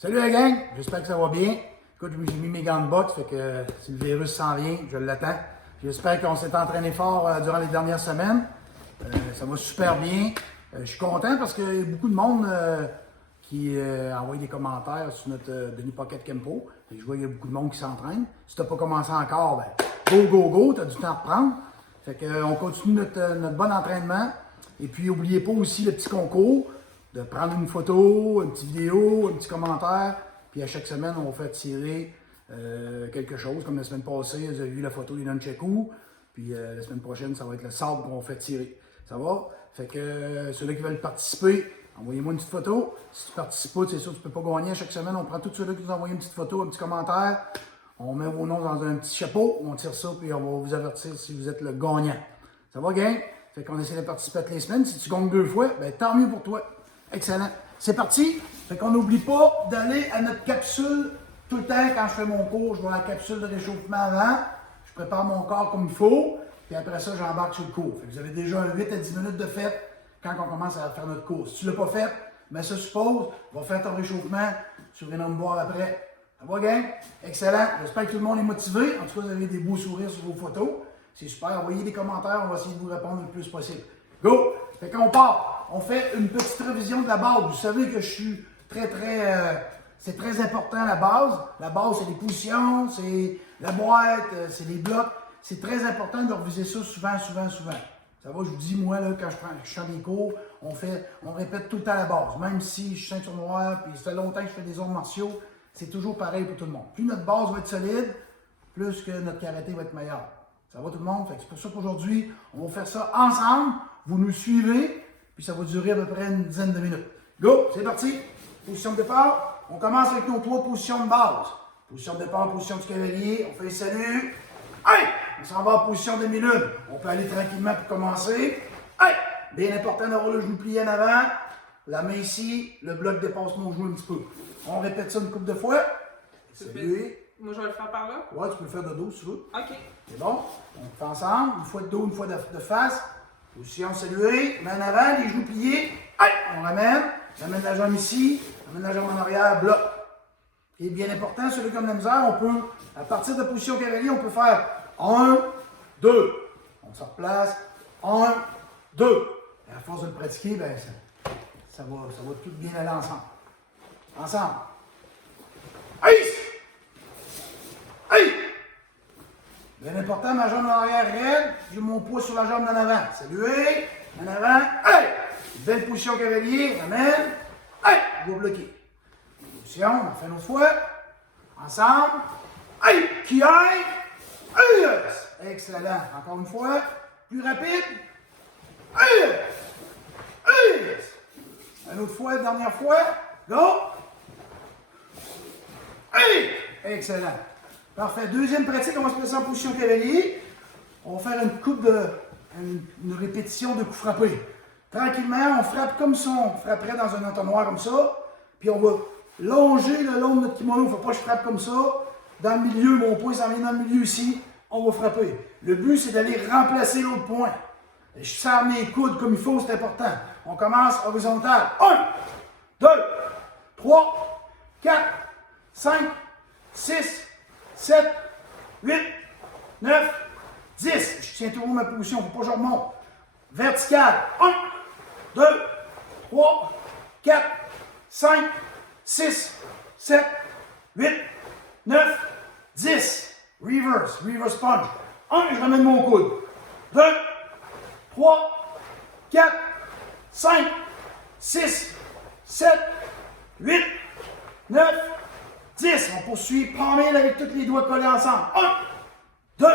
Salut la gang, j'espère que ça va bien. Écoute, j'ai mis mes gants de boxe, fait que si le virus s'en vient, je l'attends. J'espère qu'on s'est entraîné fort durant les dernières semaines. Ça va super bien. Je suis content parce qu'il y a beaucoup de monde qui envoie des commentaires sur notre Denis Pocket Kempo. Je vois qu'il y a beaucoup de monde qui s'entraîne. Si tu n'as pas commencé encore, ben, go, tu as du temps à reprendre. Fait qu'on continue notre bon entraînement. Et puis, n'oubliez pas aussi le petit concours de prendre une photo, une petite vidéo, un petit commentaire. Puis à chaque semaine, on va faire tirer quelque chose. Comme la semaine passée, vous avez vu la photo des nunchakus. Puis la semaine prochaine, ça va être le sable qu'on va faire tirer. Ça va? Fait que ceux-là qui veulent participer, envoyez-moi une petite photo. Si tu ne participes pas, c'est sûr que tu ne peux pas gagner. À chaque semaine, on prend tous ceux-là qui nous envoient une petite photo, un petit commentaire. On met vos noms dans un petit chapeau, on tire ça, puis on va vous avertir si vous êtes le gagnant. Ça va, gang? Fait qu'on essaie de participer toutes les semaines. Si tu gagnes 2 fois, ben tant mieux pour toi. Excellent. C'est parti. Fait qu'on n'oublie pas d'aller à notre capsule tout le temps. Quand je fais mon cours, je vais à la capsule de réchauffement avant. Je prépare mon corps comme il faut. Puis après ça, j'embarque sur le cours. Fait que vous avez déjà 8 à 10 minutes de fête quand on commence à faire notre cours. Si tu ne l'as pas fait, mais ça suppose, va faire ton réchauffement. Tu viendras me voir après. Ça va, gang? Excellent. J'espère que tout le monde est motivé. En tout cas, vous avez des beaux sourires sur vos photos. C'est super. Envoyez des commentaires. On va essayer de vous répondre le plus possible. Go! Fait qu'on part. On fait une petite révision de la base. Vous savez que je suis c'est très important la base. La base, c'est les positions, c'est la boîte, c'est les blocs. C'est très important de reviser ça souvent. Ça va, je vous dis, moi, là, quand je fais des cours, on répète tout le temps la base. Même si je suis ceinture noire, puis ça fait longtemps que je fais des arts martiaux, c'est toujours pareil pour tout le monde. Plus notre base va être solide, plus que notre karaté va être meilleur. Ça va tout le monde? C'est pour ça qu'aujourd'hui, on va faire ça ensemble. Vous nous suivez, puis ça va durer à peu près une dizaine de minutes. Go! C'est parti! Position de départ. On commence avec nos 3 positions de base. Position de départ, position du cavalier. On fait le salut. Hey! On s'en va en position demi-lune. On peut aller tranquillement pour commencer. Hey! Bien important d'avoir le genou plié en avant. La main ici, le bloc dépasse mon genou un petit peu. On répète ça une couple de fois. Salut. Moi, je vais le faire par là? Ouais, tu peux le faire de dos si tu veux. OK. C'est bon? On le fait ensemble. Une fois de dos, une fois de face. Position saluée. Main en avant, les genoux pliés. Hey! On ramène. J'amène la jambe ici. J'amène la jambe en arrière. Bloc. Et bien important, celui qui a de la misère, on peut, à partir de la position cavalier, on peut faire 1, 2. On se replace. 1, 2. Et à force de le pratiquer, ben, ça va tout bien aller ensemble. Ensemble. Hey! Hey! Bien important, ma jambe en arrière raide, j'ai mon poids sur la jambe en avant. Saluez, en avant, hey! Belle position cavalier, ramène, hey! On va bloquer. Position, on fait une autre fois. Ensemble, hey! Qui aille, hey! Excellent. Encore une fois, plus rapide, hey! Hey! Une autre fois, dernière fois, go! Hey! Excellent. Parfait. Deuxième pratique, on va se placer en position cavalier. On va faire une répétition de coups frappés. Tranquillement, on frappe comme ça. On frapperait dans un entonnoir comme ça. Puis on va longer le long de notre kimono. Il ne faut pas que je frappe comme ça. Dans le milieu, mon poing s'en vient dans le milieu ici. On va frapper. Le but, c'est d'aller remplacer l'autre point. Je serre mes coudes comme il faut, c'est important. On commence horizontal. 1, 2, 3, 4, 5, 6, 7, 8, 9, 10. Je tiens toujours ma position, il ne faut pas que je remonte. Vertical. 1, 2, 3, 4, 5, 6, 7, 8, 9, 10. Reverse punch. 1, je ramène mon coude. 2, 3, 4, 5, 6, 7, 8, 9, 10. On poursuit, palm-in avec tous les doigts collés ensemble. 1, 2.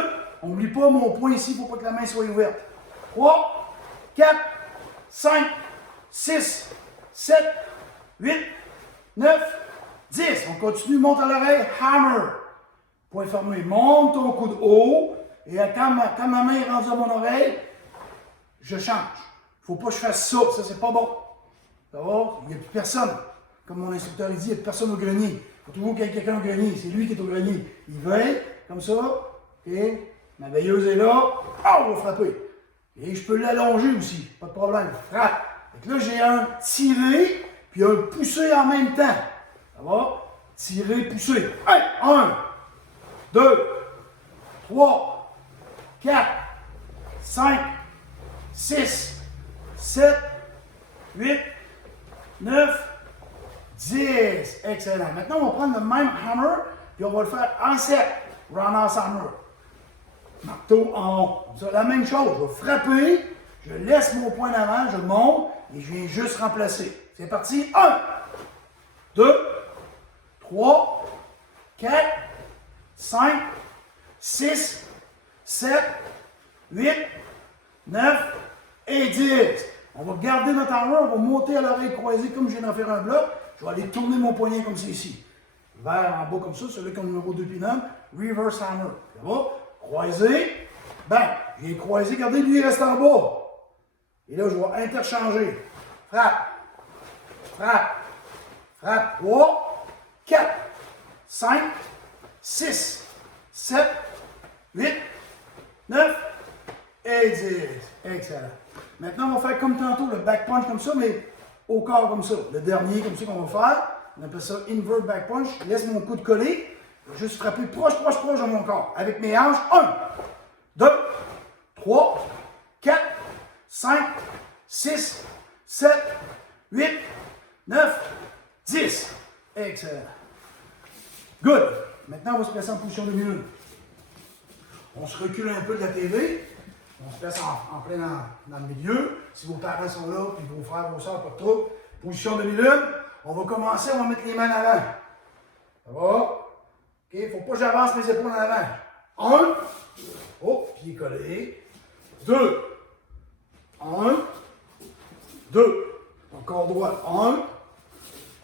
On n'oublie pas mon poing ici, il ne faut pas que la main soit ouverte. 3, 4, 5, 6, 7, 8, 9, 10. On continue, monte à l'oreille, hammer. Point fermé. Monte ton coude haut. Et quand ma main est rendue à mon oreille, je change. Il ne faut pas que je fasse ça. Ça, c'est pas bon. Ça va? Il n'y a plus personne. Comme mon instructeur dit, il n'y a plus personne au grenier. Il faut toujours qu'il y ait quelqu'un au grenier. C'est lui qui est au grenier. Il veille, comme ça. Et ma veilleuse est là. Ah, on va frapper. Et je peux l'allonger aussi. Pas de problème. Frappe. Donc là, j'ai un tiré, puis un poussé en même temps. Ça va? Tirer, pousser. Hey! 1, 2, 3, 4, 5, 6, 7, 8, 9, 10. Excellent. Maintenant, on va prendre le même hammer, puis on va le faire en 7. Roundhouse hammer. Marteau en haut. C'est la même chose. Je vais frapper, je laisse mon poing d'avant, je monte, et je viens juste remplacer. C'est parti. 1, 2, 3, 4, 5, 6, 7, 8, 9 et 10. On va garder notre hammer, on va monter à l'oreille croisée comme je viens d'en faire un bloc. Je vais aller tourner mon poignet comme c'est ici. Vers en bas comme ça, celui qui a le numéro 2 pinum, reverse hammer. Ça va? Croisé. Ben, j'ai croisé, regardez, lui il reste en bas. Et là, je vais interchanger. Frappe. Frappe. Frappe. 3, 4, 5, 6, 7, 8, 9 et 10. Excellent. Maintenant, on va faire comme tantôt, le back punch comme ça, mais au corps comme ça. Le dernier, comme ça qu'on va faire. On appelle ça invert back punch. Je laisse mon coude coller. Je vais juste frapper proche de mon corps. Avec mes hanches. 1, 2, 3, 4, 5, 6, 7, 8, 9, 10. Excellent. Good. Maintenant, on va se placer en position de milieu. On se recule un peu de la TV. On se place en plein dans le milieu. Si vos parents sont là, puis vos frères, vos soeurs, pas de trouble. Position de milieu. On va commencer, on va mettre les mains en avant. Ça va? OK? Il ne faut pas que j'avance mes épaules en avant. 1. Oh, pied collé. 2. 1. 2. Encore droit. 1.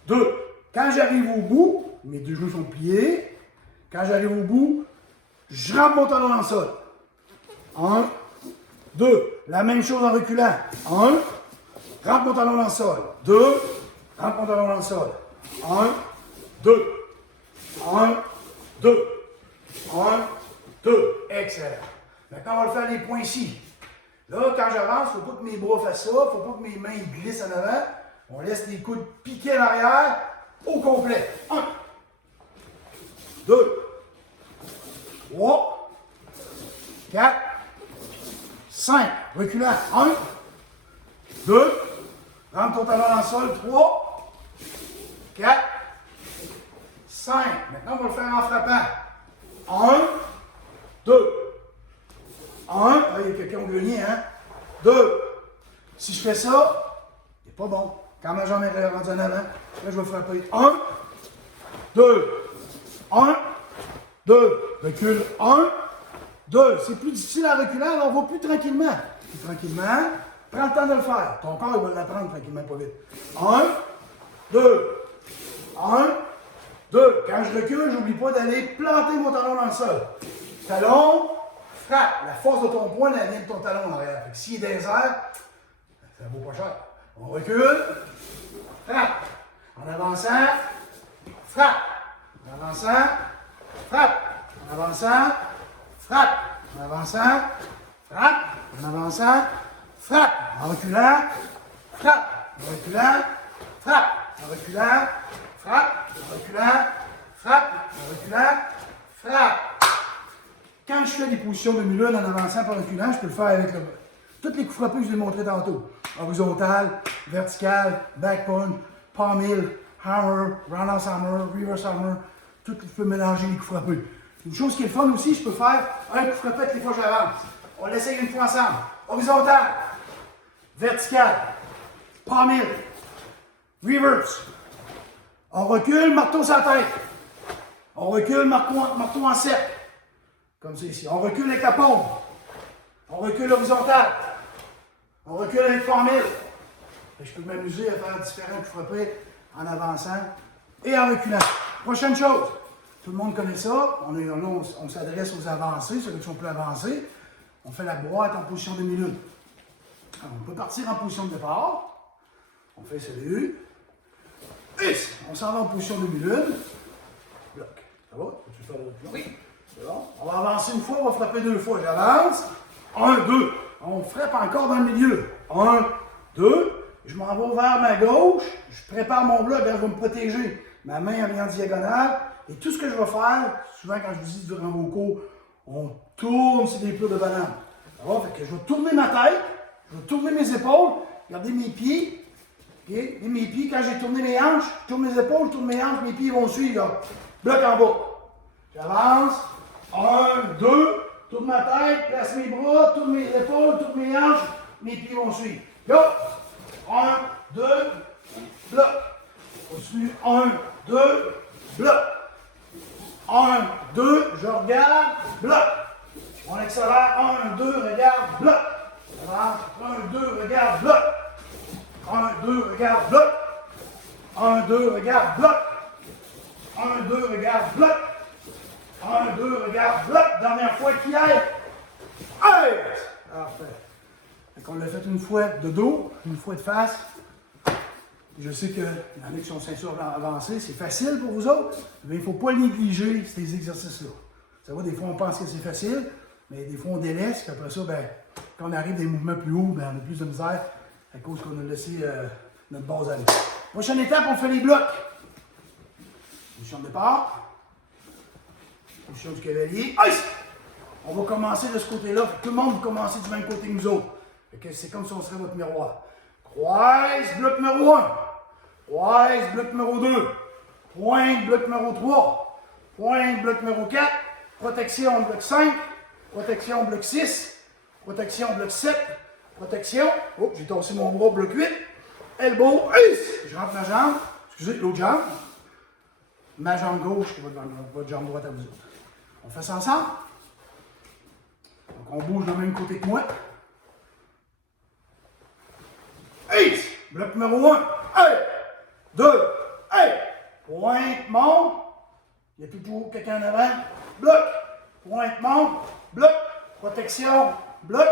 2. Quand j'arrive au bout, mes deux genoux sont pliés. Quand j'arrive au bout, je rampe mon talon dans le sol. 1. 2. La même chose en reculant. 1. Rampe mon talon dans le sol. 2. Rampe mon talon dans le sol. 1. 2. 1. 2. 1. 2. Excellent. Maintenant, on va le faire les points ici. Là, quand j'avance, il ne faut pas que mes bras fassent ça. Il ne faut pas que mes mains glissent en avant. On laisse les coudes piquer en arrière au complet. 1. 2. 3. 4. 5. Reculant. 1. 2. Rentre ton talon dans le sol. 3. 4. 5. Maintenant, on va le faire en frappant. 1. 2. 1. Là, il y a quelqu'un au grenier, hein? 2. Si je fais ça, c'est pas bon. Quand ma jambe est rendue en avant, là, je vais frapper. 1. 2. 1. 2. Recule. 1. 2. C'est plus difficile à reculer, alors on va plus tranquillement. Plus tranquillement. Prends le temps de le faire. Ton corps, il va l'apprendre tranquillement, pas vite. 1. 2. 1. 2. Quand je recule, j'oublie pas d'aller planter mon talon dans le sol. Talon, frappe. La force de ton poing, elle vient de ton talon en arrière. Fait que s'il est dans les airs, ça vaut pas cher. On recule, frappe. En avançant, frappe. En avançant, frappe. En avançant, frappe. En avançant, frappe. En avançant, frappe. En reculant, frappe. En reculant, frappe. En reculant, frappe. En reculant, frappe. En reculant, frappe. Quand je fais des positions de mulone en avançant par reculant, je peux le faire avec tous les coups frappés que je vous ai montrés tantôt. Horizontal, vertical, back punch, palm heel, hammer, roundhouse hammer, reverse hammer. Tout, je peux mélanger les coups frappés. Une chose qui est le fun aussi, je peux faire un coup frappé toutes les fois que j'avance. On l'essaye une fois ensemble. Horizontal, vertical, palm heel, reverse. On recule, marteau sur la tête. On recule, marteau en 7. Comme c'est ici. On recule avec la paume. On recule horizontal. On recule avec palm heel. Je peux m'amuser à faire différents coups frappés en avançant et en reculant. Prochaine chose. Tout le monde connaît ça. On s'adresse aux avancés, ceux qui sont plus avancés. On fait la boîte en position de milieu. Alors, on peut partir en position de départ. On fait salut. Et on s'en va en position de milieu. Bloc. Ça va? Peux-tu faire l'autre bloc? Oui. C'est bon. On va avancer une fois, on va frapper deux fois. J'avance. 1, 2. On frappe encore dans le milieu. 1, 2. Je m'en vais vers ma gauche. Je prépare mon bloc. Je vais me protéger. ma main elle vient en diagonale. Et tout ce que je vais faire, souvent quand je vous dis durant vos cours, on tourne sur des plats de banane. Ça va? Fait que je vais tourner ma tête, je vais tourner mes épaules, regardez mes pieds. Okay? Et mes pieds, quand j'ai tourné mes hanches, je tourne mes épaules, je tourne mes hanches, mes pieds vont suivre. Là. Bloc en bas. J'avance. 1, 2, tourne ma tête, place mes bras, tourne mes épaules, tourne mes hanches, mes pieds vont suivre. Go! 1, 2, bloc. Continue. 1, 2, bloc. 1, 2, je regarde, bloc. On accélère. 1, 2, regarde, bloc. Avance. 1, 2, regarde, bloc. 1, 2, regarde, bloc. 1, 2, regarde, bloc. 1, 2, regarde, bloc. 1, 2, regarde, bloc. Dernière fois qui aille. Hey! Parfait. On l'a fait une fois de dos, une fois de face. Je sais qu'il y en a qui sont ceinture avancée, c'est facile pour vous autres, mais il ne faut pas négliger ces exercices-là. Ça va, des fois on pense que c'est facile, mais des fois on délaisse, puis après ça, ben, quand on arrive des mouvements plus hauts, ben, on a plus de misère à cause qu'on a laissé notre base aller. Prochaine étape, on fait les blocs. Position de départ. Position du cavalier. Ice! On va commencer de ce côté-là. Tout le monde va commencer du même côté que nous autres. C'est comme si on serait votre miroir. Croise, bloc numéro 1. Croise, bloc numéro 2. Pointe, bloc numéro 3. Pointe, bloc numéro 4. Protection, bloc 5. Protection, bloc 6. Protection, bloc 7. Protection. Oh, j'ai torsé mon bras, bloc 8. Elbow, ice! Je rentre ma jambe. Excusez, l'autre jambe. Ma jambe gauche qui va devant votre jambe droite à vous autres. On fait ça ensemble. Donc, on bouge du même côté que moi. Ace! Bloc numéro 1. 1, 2, 1. Pointe, monte. Il y a toujours quelqu'un en avant. Bloc. Pointe, monte. Bloc. Protection. Bloc.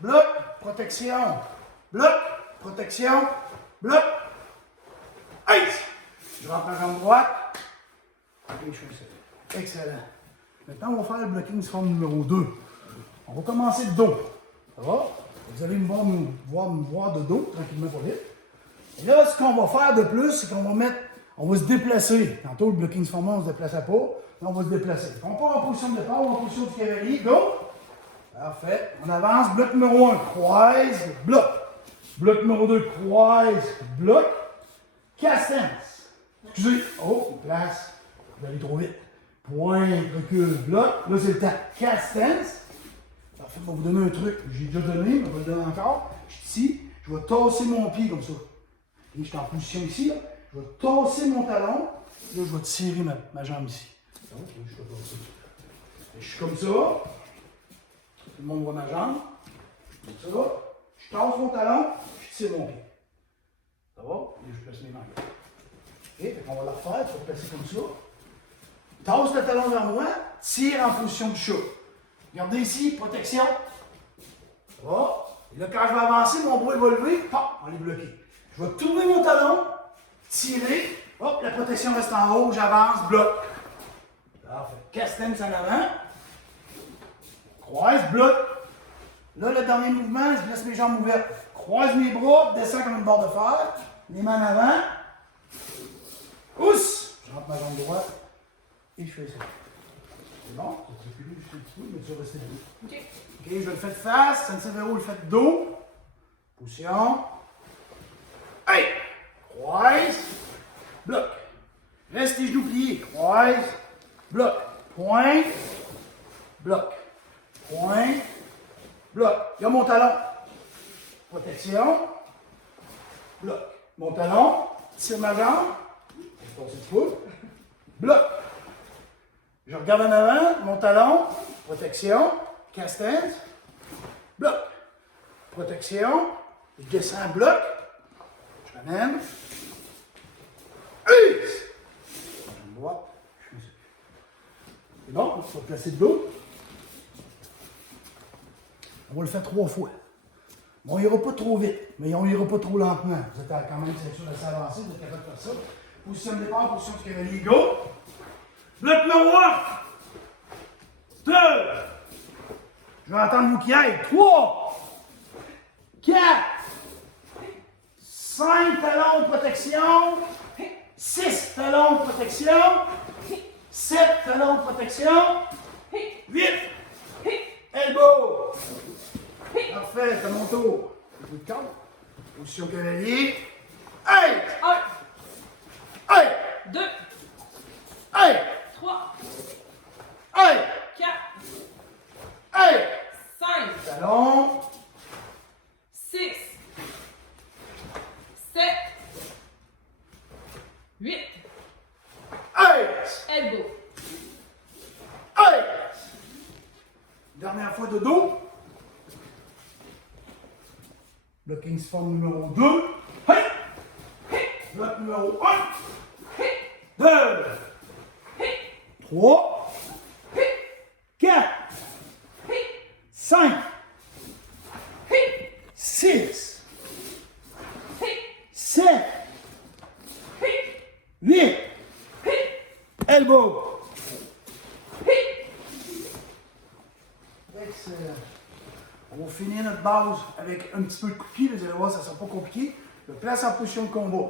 Bloc. Protection. Bloc. Protection. Bloc. Ace! Je rentre ma jambe droite. Et je fais ça. Excellent. Maintenant, on va faire le blocking forme numéro 2. On va commencer de dos. Ça va? Vous allez me voir de dos, tranquillement pas vite. Et là, ce qu'on va faire de plus, c'est qu'on va se déplacer. Tantôt, le blocking form, on ne se déplaçait pas. Là, on va se déplacer. On part en position de départ ou en position du cavalier. Go! Parfait. On avance. Bloc numéro 1, croise, bloc. Bloc numéro 2, croise, bloc. Castance. Excusez. Oh, une place. Vous allez trop vite. Pointe, recule, bloc. Là, c'est le temps. Castance. Parfait. Je vais vous donner un truc. J'ai déjà donné, mais je vais le donner encore. Je suis ici. Je vais tasser mon pied comme ça. Et je suis en position ici. Là. Je vais tasser mon talon. Là, je vais tirer ma jambe ici. Je suis comme ça. Tout le monde voit ma jambe. Comme ça. Je tasse mon talon. Je tire mon pied. Ça va? Et je place mes mains. OK? Fait qu'on va la refaire. Tu vas placer comme ça. Tasse le talon vers moi. Tire en position de chat. Regardez ici. Protection. Ça va? Et là, quand je vais avancer, mon bras va lever. Pop! On est bloqué. Je vais tourner mon talon. Tirer. Hop! La protection reste en haut. J'avance. Bloc. Parfait. Castance en avant. Croise. Bloc. Là, le dernier mouvement, je laisse mes jambes ouvertes. Croise mes bras, descends comme une barre de fer. Les mains en avant. Ousse! Je rentre ma jambe droite et je fais ça. C'est bon? Ça te fait plus juste un petit peu, mais tu vas rester debout. OK, je le fais de face. Sansevero le fait de dos. Position. Hey! Croise. Bloc. Reste les genoux pliés. Croise. Bloc. Pointe. Bloc. Pointe. Bloc. Il y a mon talon. Protection. Bloc. Mon talon. Tire ma jambe. Je passe le foot. Bloc. Je regarde en avant. Mon talon. Protection. Castance. Bloc. Protection. Je descends. Bloc. Je ramène. Jambe droite. C'est bon. On va placer de dos. On va le faire 3 fois. Bon, on n'ira pas trop vite, mais on n'ira pas trop lentement. Vous êtes quand même sûr de s'avancer, vous êtes capable de faire ça. Position de départ, position du cavalier, go! Bloc numéro 1! 2! Je vais entendre vous qui aille. 3! 4! 5 talons de protection! 6 talons de protection. 7 talons de protection. 8. Elbow. Parfait, c'est mon tour. Coup de camp. Position cavalier. Hey! 1, Hey! 2, Hey! 3, Hey! 4, Hey! 5, Talon. 6, 7, 8, Hey! elbow. Hey! Dernière fois de dos. Blocking spot numéro 2. Hey! Bloc numéro 1. 2. 3. 4. 5. 6. 7. 8. Elbow. Excellent. On va finir notre base avec un petit peu de coup de pied. Vous allez voir, ça ne sera pas compliqué. Je place en position de combat.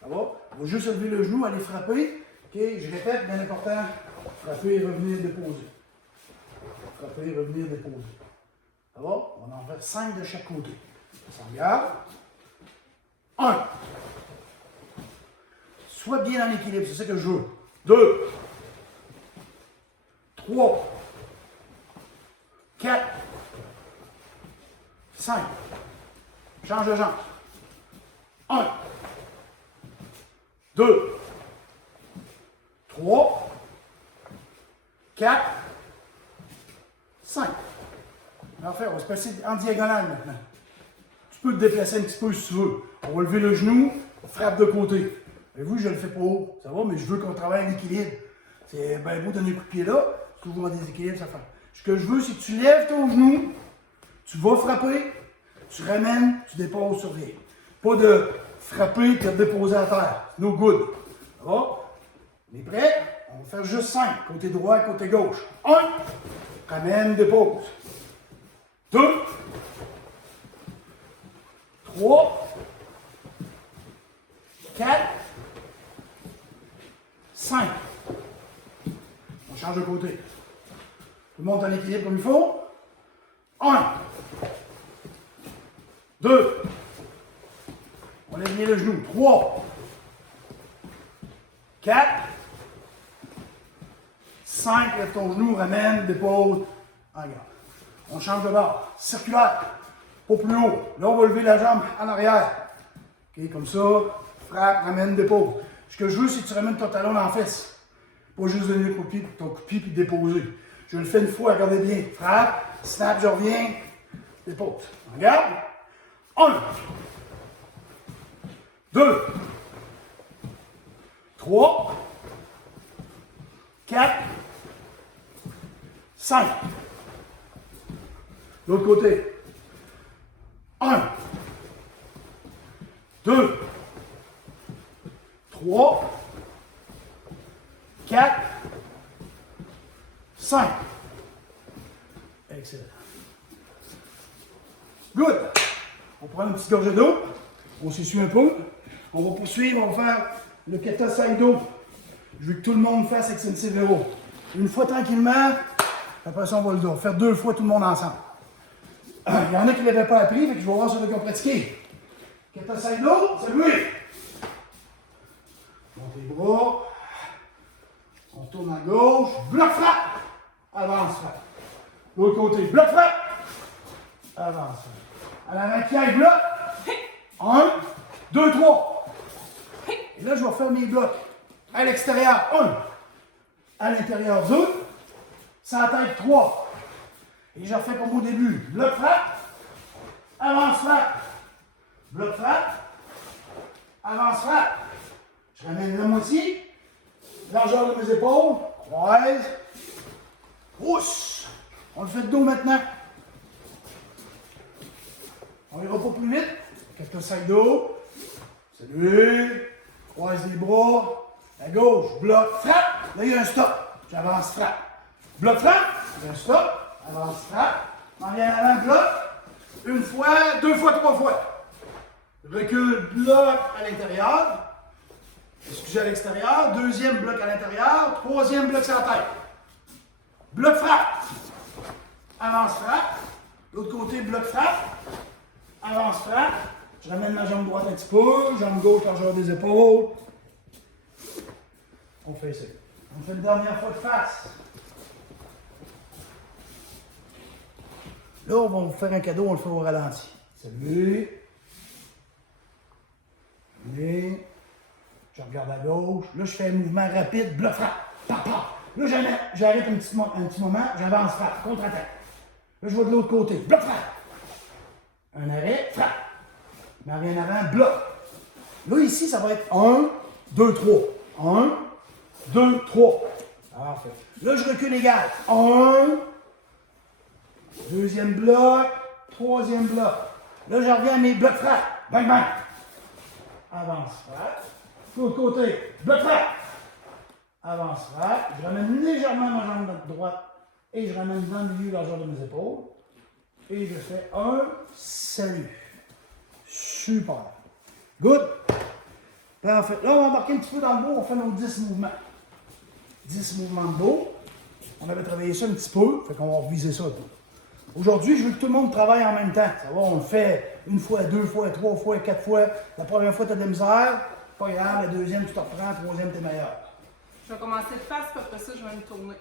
Ça va? On va juste lever le genou, aller frapper. OK, je répète, bien important. Frapper et revenir déposer. Frapper et revenir déposer. Ça va? On va en faire 5 de chaque côté. Ça regarde. 1. Sois bien en équilibre, c'est ça que je veux. 2. 3. 4. 5. Change de jambe. 1. 2. 3. 4. 5. Parfait, on va se passer en diagonale maintenant. Tu peux te déplacer un petit peu si tu veux. On va lever le genou, on frappe de côté. Et vous, je ne le fais pas haut, ça va, mais je veux qu'on travaille en équilibre. C'est bien beau donner un coup de pied là, c'est toujours en déséquilibre, ça fait. Ce que je veux, c'est que tu lèves ton genou, tu vas frapper, tu ramènes, tu déposes sur rien. Pas de frapper et de déposer à terre. No good. Ça va? On est prêt? On va faire juste 5. Côté droit, côté gauche. 1. Ramène, dépose. 2. 3. 4. 5. On change de côté. Tout le monde en équilibre comme il faut. 1. 2. On lève bien le genou. 3. 4. 5. Lève ton genou, ramène, dépose. En garde. On change de barre. Circulaire. Pas plus haut. Là, on va lever la jambe en arrière. OK, comme ça. Frappe, ramène, dépose. Ce que je veux, c'est que tu ramènes ton talon dans la fesse. Pas juste donner le coup de pied, ton coup de pied, puis déposer. Je le fais une fois, regardez bien. Frappe, snap, je reviens, dépose. Regarde. 1. 2. 3. 4. 5. L'autre côté. 1. 2. 3. 4. 5. Excellent. Good. On prend une petite gorgée d'eau. On s'essuie un peu. On va poursuivre. On va faire le kata saido. Je veux que tout le monde fasse avec Sensei Vero. Une fois tranquillement. Après ça, on va le faire. Faire 2 fois tout le monde ensemble. Il y en a qui ne l'avaient pas appris, fait que je vais voir ceux qui ont pratiqué. Kata saido, c'est lui. Monte les bras. On tourne à gauche. Bloc frappe. Avance frappe. L'autre côté. Bloc frappe. Avance frappe. À la maquille, bloc. 1, 2, 3. Et là, je vais faire mes blocs. À l'extérieur, 1. À l'intérieur, 2. Sans tête, 3. Et je refais comme au début. Bloc frappe. Avance frappe. Bloc frappe. Avance frappe. Je ramène la moitié. Largeur de mes épaules. Croise. Pousse. On le fait de dos maintenant. On ira pas plus vite. Kata saido. Salut. Croise les bras. À gauche. Bloc. Frappe. Là, il y a un stop. J'avance. Frappe. Bloc. Frappe. Il y a un stop. Avance. Frappe. On vient à l'avant. Bloc. Une fois. 2 fois. 3 fois. Recule. Bloc à l'intérieur. Excusez à l'extérieur. Deuxième bloc à l'intérieur. Troisième bloc sur la tête. Bloc frappe. Avance frappe. L'autre côté, bloc frappe. Avance frappe. Je ramène ma jambe droite un petit peu. Jambe gauche, largeur des épaules. On fait ça. On fait une dernière fois de face. Là, on va vous faire un cadeau, on le fait au ralenti. Salut. Salut. Je regarde à gauche. Là, je fais un mouvement rapide, bloc frappe. Papa. Là, j'arrête un petit moment, j'avance frappe, contre-attaque. Là, je vais de l'autre côté, bloc frappe. Un arrêt, frappe. Mais rien avant, bloc. Là, ici, ça va être 1, 2, 3. 1, 2, 3. Parfait. Là, je recule égal. 1, deuxième bloc, troisième bloc. Là, je reviens à mes blocs frappe. Bang, bang. Avance frappe. L'autre côté, bloc frappe. Avance frappe. Je ramène légèrement ma jambe droite et je ramène dans le milieu largeur de mes épaules. Et je fais un salut. Super. Good. Parfait. Là, on va embarquer un petit peu dans le dos. On fait nos 10 mouvements. 10 mouvements de dos. On avait travaillé ça un petit peu. Fait qu'on va reviser ça un peu. Aujourd'hui, je veux que tout le monde travaille en même temps. Ça va, on le fait une fois, deux fois, trois fois, quatre fois. La première fois, tu as de la misère. Pas grave. La deuxième, tu te reprends. La troisième, tu es meilleur. Je vais commencer de face, puis après ça, je vais me tourner.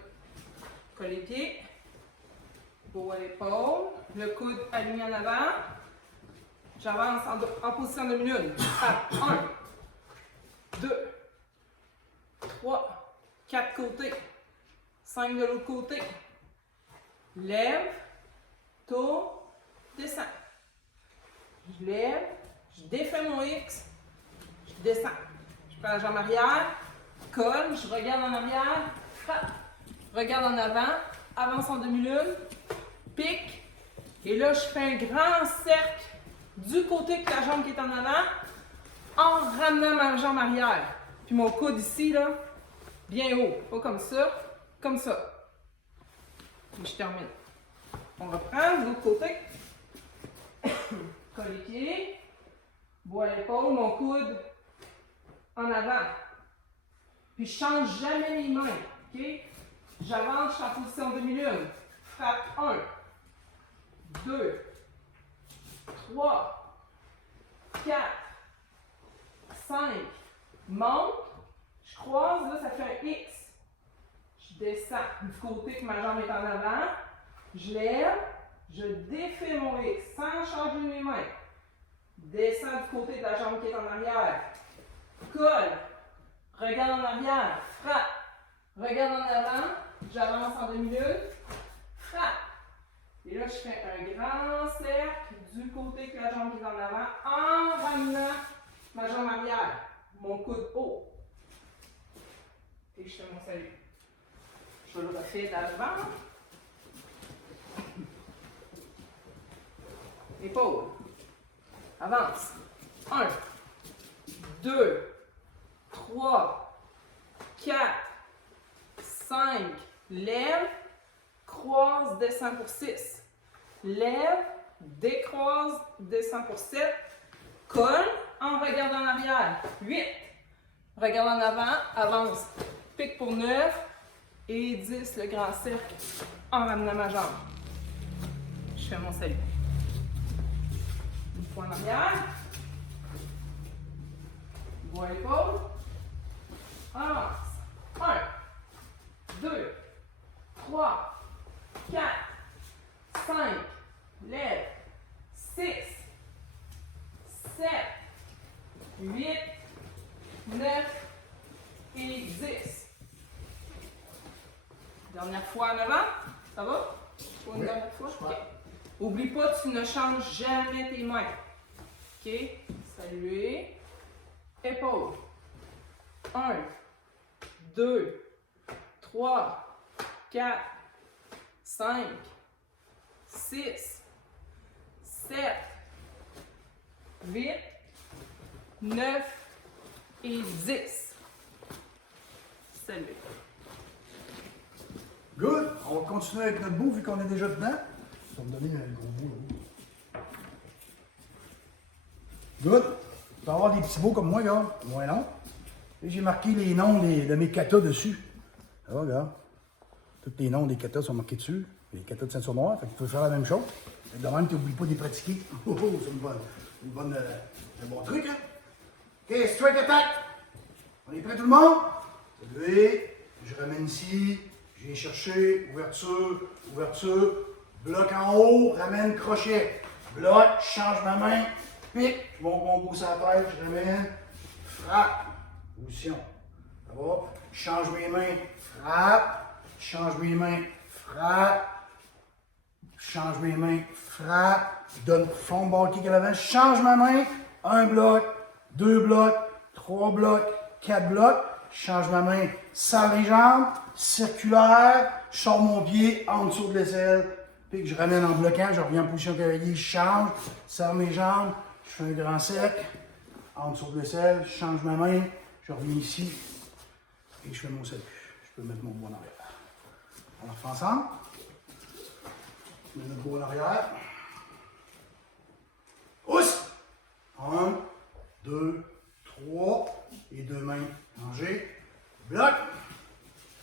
Coller les pieds. Dos à l'épaule. Le coude aligné en avant. J'avance en position de minute. 1, 2, 3, 4 côtés. 5 de l'autre côté. Lève, tourne, descends. Je lève, je défais mon X, je descends. Je prends la jambe arrière, colle, je regarde en arrière, frappe, regarde en avant, avance en demi-lune, pique, et là je fais un grand cercle du côté de la jambe qui est en avant en ramenant ma jambe arrière. Puis mon coude ici, là, bien haut, pas comme ça, comme ça. Et je termine. On reprend de l'autre côté. Colle les pieds, bois à l'épaule, mon coude en avant. Puis je change jamais mes mains. OK? J'avance, je suis en position demi-lune. Frappe 1, 2, 3, 4, 5. Monte. Je croise, là, ça fait un X. Je descends du côté que ma jambe est en avant. Je lève. Je défais mon X sans changer mes mains. Descends du côté de la jambe qui est en arrière. Colle. Regarde en arrière. Frappe. Regarde en avant. J'avance en demi-lune. Frappe. Et là, je fais un grand cercle du côté que la jambe qui est en avant en ramenant ma jambe arrière. Mon coude haut. Et je fais mon salut. Je le refais d'avant. Épaule. Avance. 1, 2, 3, 4, 5. Lève. Croise, descend pour 6. Lève, décroise, descend pour 7. Colle en regardant en arrière. 8. Regarde en avant, avance. Pique pour 9. Et 10, le grand cercle en ramenant ma jambe. Je fais mon salut. Une fois en arrière. Bois à l'épaule. Avance. 1, 2, 3, 4, 5, lève, 6, 7, 8, 9 et 10. Dernière fois en avant, ça va? Pour une dernière fois? OK. Oublie pas, tu ne changes jamais tes mains. OK? Saluer. Épaule. 1, 2, 3, 4, 5, 6, 7, 8, 9 et 10. Salut. Good. On va continuer avec notre bout vu qu'on est déjà dedans. Ça va me donner un gros bout. Là. Good. Tu vas avoir des petits bouts comme moi, gars. Moins long. Et j'ai marqué les noms de mes katas dessus. Ça va, regarde. Tous les noms des katas sont marqués dessus. Les katas de ceinture noire, fait que tu peux faire la même chose. De même, tu n'oublies pas de les pratiquer. Oh, oh, c'est un bon truc, hein? OK, strike attack. On est prêt tout le monde? Levé, je ramène ici, je viens chercher, ouverture, ouverture, bloc en haut, ramène crochet. Bloc, je change ma main, pique, je monte mon pouce à la tête, je ramène, frappe, position. Ça va? Je change mes mains, frappe, je change mes mains, frappe, je change mes mains, frappe, je donne fond de ball kick à l'avant, je change ma main, un bloc, deux blocs, trois blocs, quatre blocs, je change ma main, serre les jambes, circulaire, je sors mon pied en dessous de l'aisselle, puis que je ramène en bloquant, je reviens en position cavalier, je change, serre mes jambes, je fais un grand sec, en dessous de l'aisselle, je change ma main, je reviens ici, et je fais mon salut. Je peux mettre mon bois en arrière. On le refait ensemble. Je mets notre bois en arrière. Ousse! 1, 2, 3, et deux mains rangées. Bloc,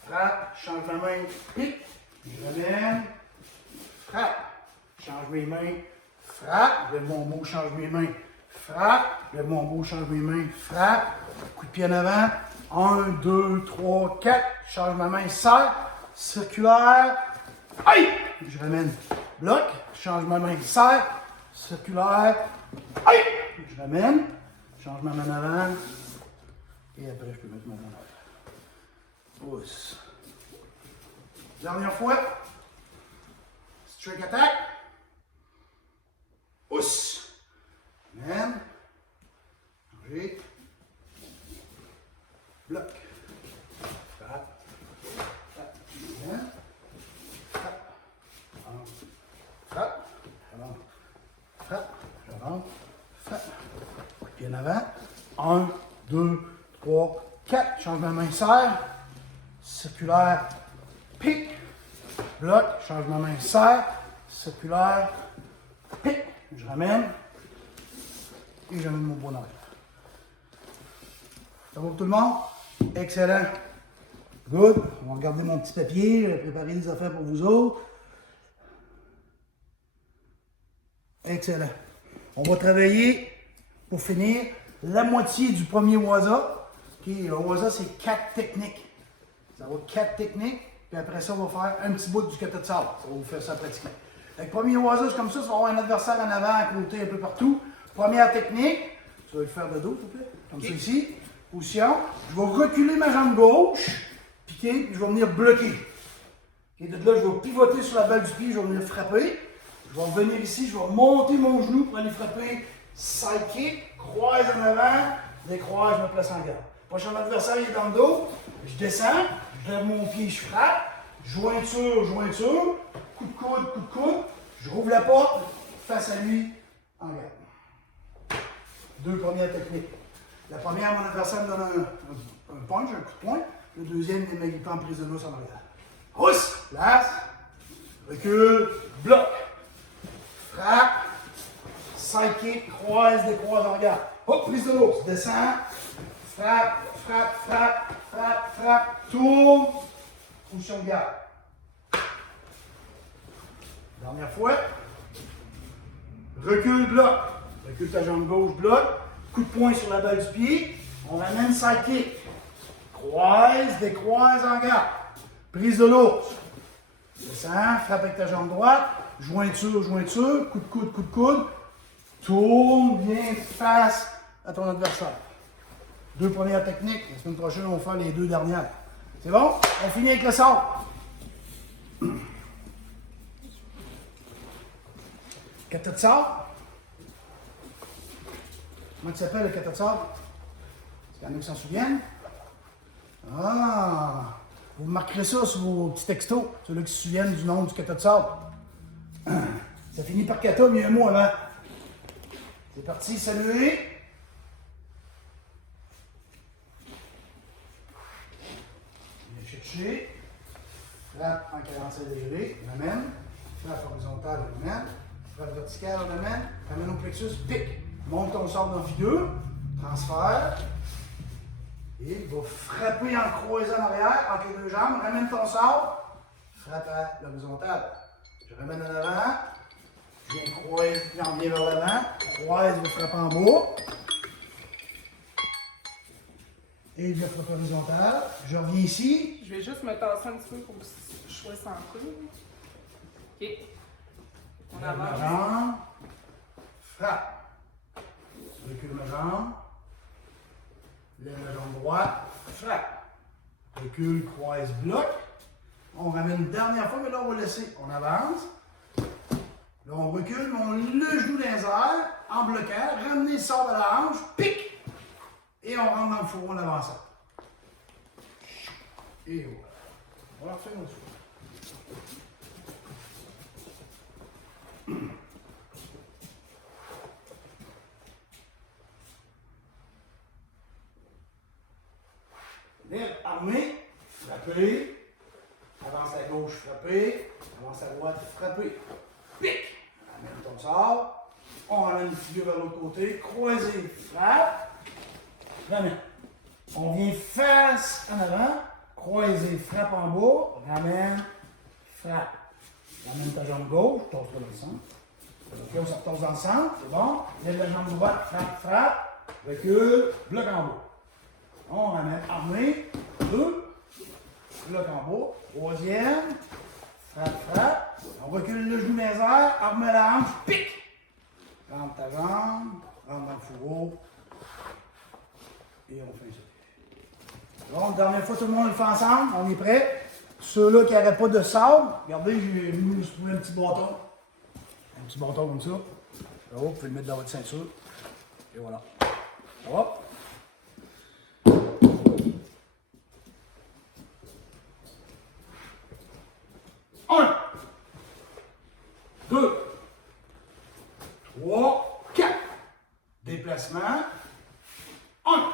frappe, change ma main, pique, je ramène, frappe, change mes mains, frappe, lève mon bout, change mes mains, frappe, lève mon bout, change mes mains, frappe, coup de pied en avant, 1, 2, 3, 4, change ma main, serre, circulaire, aïe, je ramène, bloc, change ma main, serre, circulaire, aïe, je ramène, change ma main en avant, et après je peux mettre mon main en arrière. Pousse. Dernière fois. Strike attack. Pousse. Amen. Changer. Bloc. Frappe. Frappe. Amen. Frappe. Frappe. J'avance. Frappe. J'avance. Frappe. Coup de pied en avant. 1, 2, 3, 4. Change ma main, serre. Circulaire, pique, bloc, change ma main, serre, circulaire, pique, je ramène, et j'amène mon bois en arrière. Ça va pour tout le monde? Excellent. Good. On va regarder mon petit papier, je vais préparer des affaires pour vous autres. Excellent. On va travailler, pour finir, la moitié du premier waza. Okay, le waza, c'est 4 techniques. Ça va 4 techniques, puis après ça, on va faire un petit bout du kata de sable. Ça va vous faire ça pratiquement. Le premier oiseau, c'est comme ça, tu vas avoir un adversaire en avant, à côté, un peu partout. Première technique, tu vas le faire de dos, s'il te plaît. Comme ça ici. Position. Je vais reculer ma jambe gauche, piquer, puis je vais venir bloquer. Et de là, je vais pivoter sur la balle du pied, je vais venir frapper. Je vais revenir ici, je vais monter mon genou pour aller frapper. Side kick, croise en avant, décroise, je me place en garde. Prochain adversaire, il est dans le dos. Je descends, je lève mon pied, je frappe. Jointure, jointure. Coup de coude, coup de coude. Je rouvre la porte, face à lui, en garde. Deux premières techniques. La première, mon adversaire me donne un punch, un coup de poing. Le deuxième, il met en prise de l'os en arrière. Rousse, place, recule, bloc, frappe, side kick, croise, décroise, en garde. Hop, prise de l'os, descend. Frappe, frappe, frappe, frappe, frappe, tourne, position de garde. Dernière fois. Recule, bloc. Recule ta jambe gauche, bloc. Coup de poing sur la balle du pied. On ramène side kick. Croise, décroise, en garde. Prise de l'ours. Descends, frappe avec ta jambe droite. Jointure, jointure. Coup de coude. Tourne, viens face à ton adversaire. Deux premières techniques. La semaine prochaine, on va faire les deux dernières. C'est bon? On finit avec le sort. Kata de sort. Comment ça s'appelle le kata de sort? Est-ce qu'il y en a qui s'en souviennent? Ah! Vous marquerez ça sur vos petits textos, ceux-là qui se souviennent du nom du kata de sort. Ça finit par kata, mais il y a un mot avant. C'est parti, saluer. Chercher, frappe en 45 degrés, on amène, frappe horizontale, on amène, frappe verticale, on amène, ramène au plexus, pique, monte ton sort dans figure, transfert, Et il va frapper en croisant en arrière, entre les deux jambes. Ramène ton sort. Frappe à l'horizontale. Je ramène en avant. Je viens croise, j'en viens vers l'avant. Croise, je frappe en bas. Et je frappe horizontale. Je reviens ici. Je vais juste me tasser un petit peu pour que je sois centré. OK. On Lève ma avance. jambe. Frappe. Je recule ma jambe. Lève la jambe droite. Frappe. Recule, croise, bloc. On ramène une dernière fois, mais là, on va laisser. On avance. Là, on recule, mais on le genou dans les airs, en bloquant. Ramener le sort de la hanche. Pique. Et on rentre dans le fourreau en avançant. Et voilà. On va refaire une autre fois. Lève, armé, frapper. Avance à gauche, frapper. Avance à droite, frapper. Pique. Ramène ton sort. On ramène une figure vers l'autre côté. Croisé, frappe. Ramène. On vient face en avant. Croisé, frappe en bas. Ramène, frappe. Ramène ta jambe gauche. Tosse-toi dans le centre. Ok, on se retourne dans le centre. C'est bon. Lève la jambe droite, frappe, frappe. Recule, bloc en bas. On ramène armé. 2. Bloc en bas. Troisième. Frappe, frappe. On recule le genou dans les airs. Arme la hanche. Pique. Rentre ta jambe. Rentre dans le fourreau. Et on fait ça. Bon, dernière fois, tout le monde le fait ensemble. On est prêt. Ceux-là qui n'auraient pas de sable, regardez, j'ai trouvé un petit bâton. Un petit bâton comme ça. Là, vous pouvez le mettre dans votre ceinture. Et voilà. Ça va? Un, 2, 3, 4. Déplacement. 1,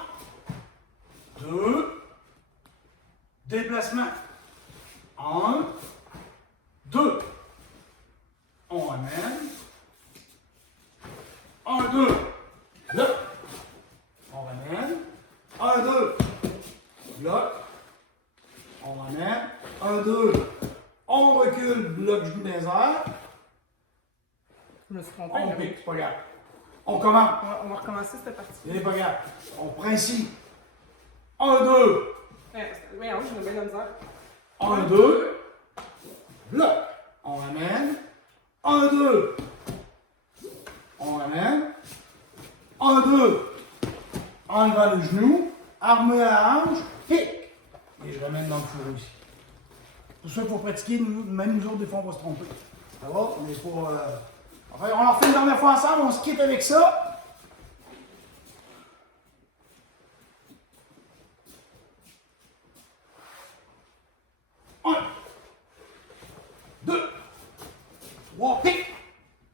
2. Déplacement. 1, 2. On ramène. 1, 2. Bloc. On ramène. 1, 2. Bloc. On ramène. 1, 2. On recule. Bloc, genou dans les airs. Je me suis trompé. On pique, c'est pas grave. On commence. On va recommencer cette partie. C'est pas grave. On prend ici. 1, 2. Voyons, je me mets dans le misère. 1, 2. Bloc. On ramène. 1, 2. On ramène. 1, 2. Enlevant le genou. Armé à la hanche. Pique. Et je ramène dans le fourreau ici. Pour ça qu'il faut pratiquer. Même nous autres, des fois, on va se tromper. Ça va? On n'est pas. Enfin, on en refait une dernière fois ensemble. On se quitte avec ça. 1, 2, 3, pique.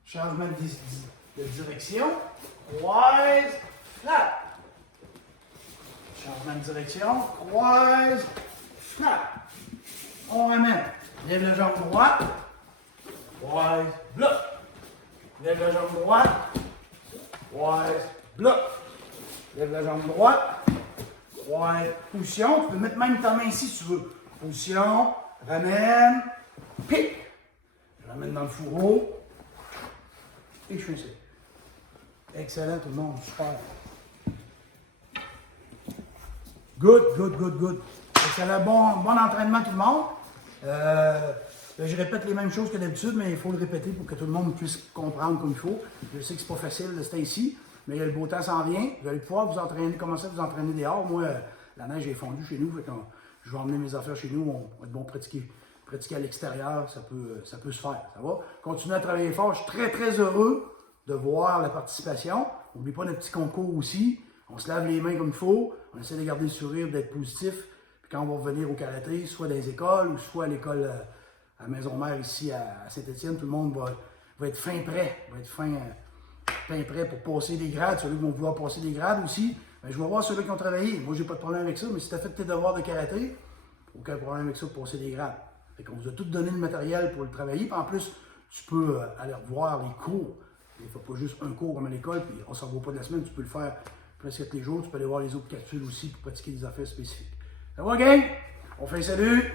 Changement de direction. Croise, frappe. Changement de direction. Croise, frappe. On ramène. Lève la jambe droite. Croise, bloc. Lève la jambe droite. Croise, bloc. Lève la jambe droite. Croise, position. Tu peux mettre même ta main ici si tu veux. Position, ramène, pique. Je ramène dans le fourreau. Et je fais ça. Excellent tout le monde, super. Good, good, good, good. Excellent, bon entraînement tout le monde. Je répète les mêmes choses que d'habitude, mais il faut le répéter pour que tout le monde puisse comprendre comme il faut. Je sais que c'est pas facile de rester ici, mais le beau temps s'en vient. Vous allez pouvoir vous entraîner, commencer à vous entraîner dehors. Moi, la neige est fondue chez nous, fait que je vais emmener mes affaires chez nous. On va être bon pratiquer à l'extérieur, ça peut se faire. Ça va? Continuez à travailler fort. Je suis très, très heureux de voir la participation. N'oubliez pas notre petit concours aussi. On se lave les mains comme il faut. On essaie de garder le sourire, d'être positif. Puis quand on va revenir au karaté, soit dans les écoles ou soit à l'école à Maison-Mère ici à Saint-Étienne, tout le monde va être fin prêt. Va être fin prêt pour passer des grades. Ceux qui vont vouloir passer des grades aussi. Ben, je vais voir ceux qui ont travaillé. Moi, j'ai pas de problème avec ça, mais si tu as fait tes devoirs de karaté, aucun problème avec ça pour passer des grades. Fait qu'on vous a tout donné le matériel pour le travailler. Puis en plus, tu peux aller revoir les cours. Il ne faut pas juste un cours comme à l'école, puis on s'en va pas de la semaine. Tu peux le faire presque tous les jours. Tu peux aller voir les autres capsules aussi pour pratiquer des affaires spécifiques. Ça va, gang? On fait un salut.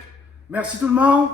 Merci tout le monde.